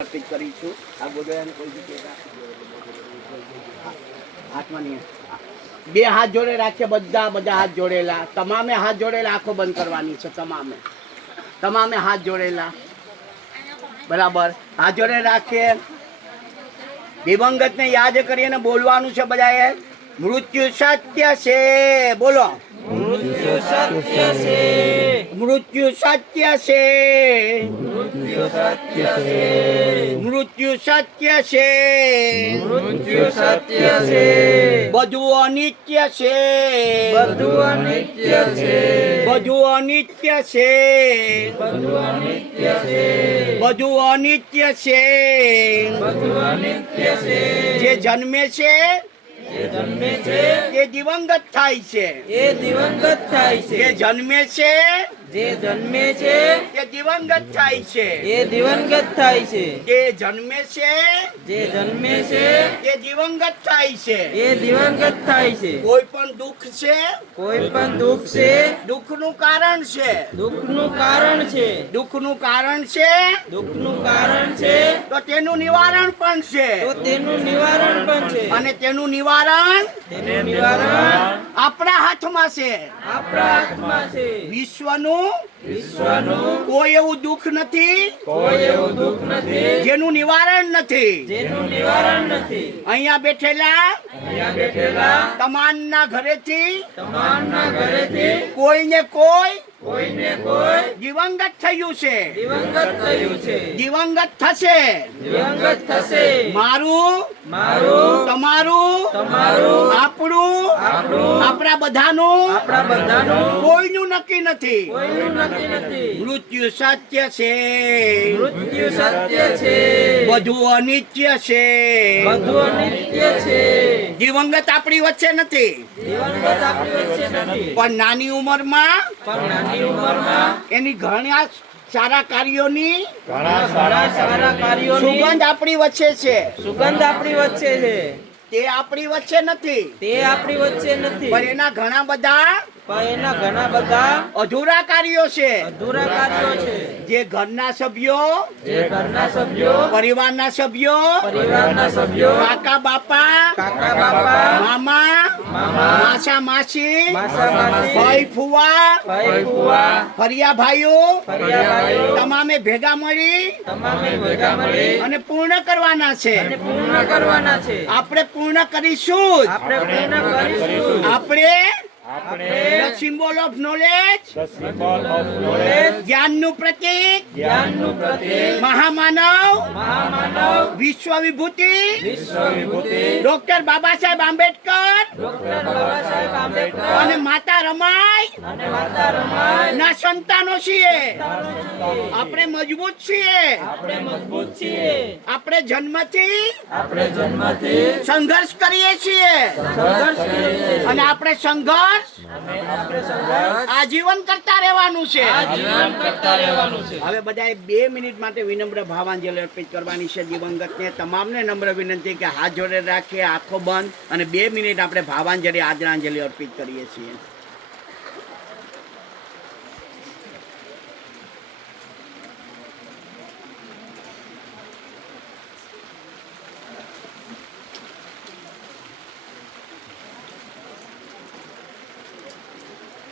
अर्पित करीशु आ गोदड़ाने कोई जग्याए हाथमां नहीं बे हाथ जोड़े राखे बधा बधा हाथ जोड़ेला तमामे हाथ जोड़ेला आंखों बंद करवानी छे तमामे हाथ जोड़ेला बराबर हाथ जोड़े राखे दिवंगत ने याद करीने बोलवानुं छे बधाए मृत्यु सत्य छे बोलो मृत्यु सत्य से मृत्यु सत्य छे मृत्यु सत्य से मृत्यु सत्य छे मृत्यु सत्य से बधु अनित्य छे बधु अनित्य से बधु अनित्य छे बधु अनित्य से बधु अनित्य छे बधु अनित्य से जे जन्मे छे ये जन्मे छे ते दिवंगत थाय छे ये दिवंगत थाय छे जे जन्मे छे जे जन्मे छे ते दिवंगत थाय छे ये दिवंगत थाय छे जे जन्मे छे जे जन्मे छे ते दिवंगत थाय छे ये दिवंगत थाय छे कोई पण दुख छे कोई पण दुख छे दुखનું કારણ છે दुखનું कारण छे દુઃખનું કારણ છે दुखનું कारण छे તો તેનું નિવારણ પણ છે तो तेનું નિવારણ પણ છે અને તેનું નિવારણ તેનું નિવારણ આપણા હાથમાં છે આપણા હાથમાં છે વિશ્વનું વિશ્વનું કોઈ એવું દુઃખ નથી કોઈ એવું દુઃખ નથી જેનું નિવારણ નથી જેનું નિવારણ નથી અહીંયા બેઠેલા અહીંયા બેઠેલા તમામના ઘરેથી તમામના ઘરેથી કોઈને કોઈ કોઈને કોઈ દિવંગત થયું છે દિવંગત થયું છે દિવંગત થશે દિવંગત થશે મારું મારું તમારું તમારું આપણું આપણું આપણા બધાનું આપણા બધાનું કોઈનું નક્કી નથી કોઈનું નક્કી નથી મૃત્યુ સત્ય છે મૃત્યુ સત્ય છે બધું અનિત્ય છે બધું અનિત્ય છે દિવંગત આપણી વચ્ચે નથી દિવંગત આપણી વચ્ચે નથી પણ નાની ઉંમરમાં પણ નાની ઉંમરમાં એની ઘણા સારા કાર્યોની ઘણા સારા કાર્યોની સુગંધ આપણી વચ્ચે છે સુગંધ આપણી વચ્ચે છે તે આપણી વચ્ચે નથી તે આપણી વચ્ચે નથી પણ એના ઘણા બધા પણ એના ઘણા બધા અધૂરા કાર્યો છે અધૂરા કાર્યો છે જે ઘરના સભ્યો જે ઘરના સભ્યો પરિવારના સભ્યો પરિવારના સભ્યો કાકા બાપા કાકા બાપા મામા મામા માસા માસી માસા માસી ભાઈ ફુવા ભાઈ ફુવા ફરિયા ભાઈઓ ફરિયા ભાઈઓ તમામે ભેગા મળી તમામે ભેગા મળી અને પૂર્ણ કરવાના છે અને પૂર્ણ કરવાના છે આપણે પૂર્ણ કરીશું જ. આપણે પૂર્ણ કરીશું આપણે આપણે the symbol of knowledge knowledge જ્ઞાનનું પ્રતીક જ્ઞાનનું પ્રતીક મહામાનવ મહામાનવ વિશ્વ વિભૂતિ વિશ્વ વિભૂતિ ડોક્ટર બાબા સાહેબ આંબેડકર ડોક્ટર બાબા સાહેબ આંબેડકર અને માતા રમાઈ અને માતા રમાઈ ના સંતાનો છીએ આપણે મજબૂત છીએ આપણે મજબૂત છીએ આપણે જન્મથી આપણે જન્મથી સંઘર્ષ કરીએ છીએ સંઘર્ષ કરીએ છીએ અને આપણે સંઘર્ષ આજીવન કરતા રહેવાનું છે જીવન કરતા રહેવાનું છે હવે બધાએ 2 મિનિટ માટે વિનમ્ર ભાવાંજલિ અર્પિત કરવાની છે દિવંગતને તમામને નમ્ર વિનંતી કે હાથ જોડે રાખીએ આંખો બંધ અને 2 મિનિટ આપણે ભાવાંજલિ આદરાંજલિ અર્પિત કરીએ છીએ